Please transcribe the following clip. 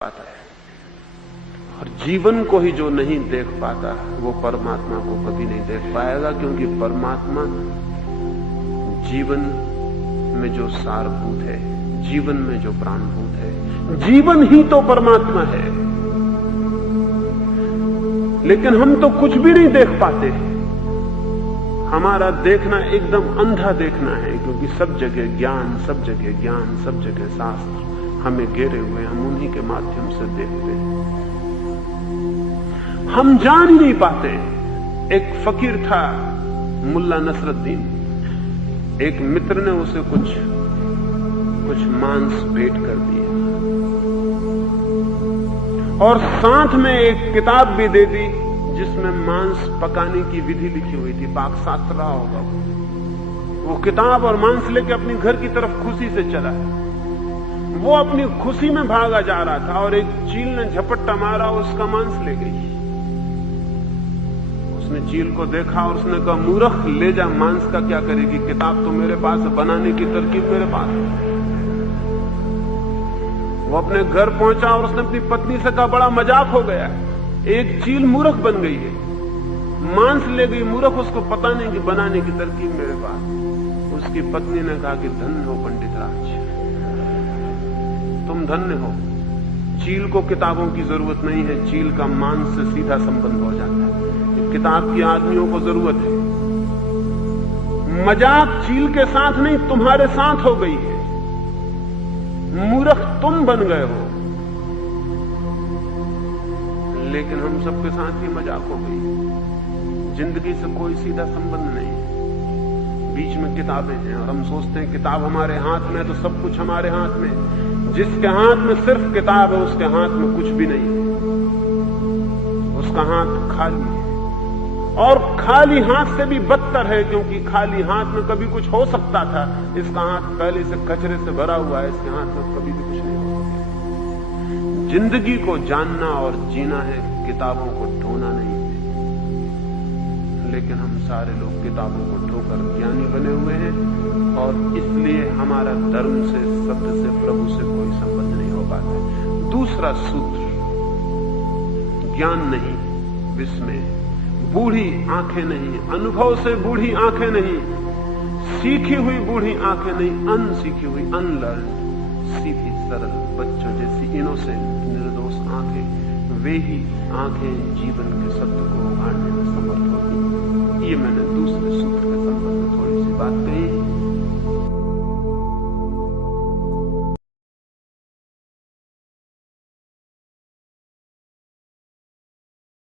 पाता है। और जीवन को ही जो नहीं देख पाता वो परमात्मा को कभी नहीं देख पाएगा, क्योंकि परमात्मा जीवन में जो सारभूत है, जीवन में जो प्राणभूत है, जीवन ही तो परमात्मा है। लेकिन हम तो कुछ भी नहीं देख पाते। हमारा देखना एकदम अंधा देखना है, क्योंकि सब जगह ज्ञान, सब जगह ज्ञान, सब जगह शास्त्र हमें घेरे हुए, हम उन्हीं के माध्यम से देखते हैं। हम जान ही नहीं पाते। एक फकीर था मुल्ला नसरुद्दीन, एक मित्र ने उसे कुछ मांस भेंट कर दिए और साथ में एक किताब भी दे दी जिसमें मांस पकाने की विधि लिखी हुई थी। पाकशास्त्र रहा होगा वो किताब और मांस लेके अपनी घर की तरफ खुशी से चला। वो अपनी खुशी में भागा जा रहा था और एक चील ने झपट्टा मारा, उसका मांस ले गई। उसने चील को देखा और उसने कहा, मूर्ख, ले जा, मांस का क्या करेगी, किताब तो मेरे पास है, बनाने की तरकीब मेरे पास है। वो अपने घर पहुंचा और उसने अपनी पत्नी से कहा, बड़ा मजाक हो गया, एक चील मूर्ख बन गई है, मांस ले गई मूर्ख, उसको पता नहीं कि बनाने की तरकीब मेरे पास। उसकी पत्नी ने कहा कि धन्य हो पंडित राज, तुम धन्य हो। चील को किताबों की जरूरत नहीं है, चील का मांस से सीधा संबंध हो जाता है। किताब की आदमियों को जरूरत है। मजाक चील के साथ नहीं, तुम्हारे साथ हो गई है। मूर्ख तुम बन गए हो। लेकिन हम सबके साथ ही मजाक हो गई। जिंदगी से कोई सीधा संबंध नहीं, बीच में किताबें हैं और हम सोचते हैं किताब हमारे हाथ में तो सब कुछ हमारे हाथ में। जिसके हाथ में सिर्फ किताब है उसके हाथ में कुछ भी नहीं है, उसका हाथ खाली है। और खाली हाथ से भी बदतर है, क्योंकि खाली हाथ में कभी कुछ हो सकता था, इसका हाथ पहले से कचरे से भरा हुआ है, इसके हाथ में कभी भी कुछ नहीं हो सकता। जिंदगी को जानना और जीना है, किताबों को ढोना नहीं है। लेकिन हम सारे लोग किताबों को ढोकर ज्ञानी बने हुए हैं और इसलिए हमारा धर्म से, सत्य से, प्रभु से कोई संबंध नहीं हो पाता। दूसरा सूत्र, ज्ञान नहीं, विस्मय। बूढ़ी आंखें नहीं, अनुभव से बूढ़ी आंखें नहीं, सीखी हुई बूढ़ी आंखें नहीं, अनसीखी हुई, अनलर्न, सीधी सरल बच्चों जैसी इनोसेंट निर्दोष आंखें, वे ही आंखें जीवन के सत्य को उगाड़ने में समर्थ होगी। ये मैंने दूसरे सूत्र के संबंध में थोड़ी सी बात कही।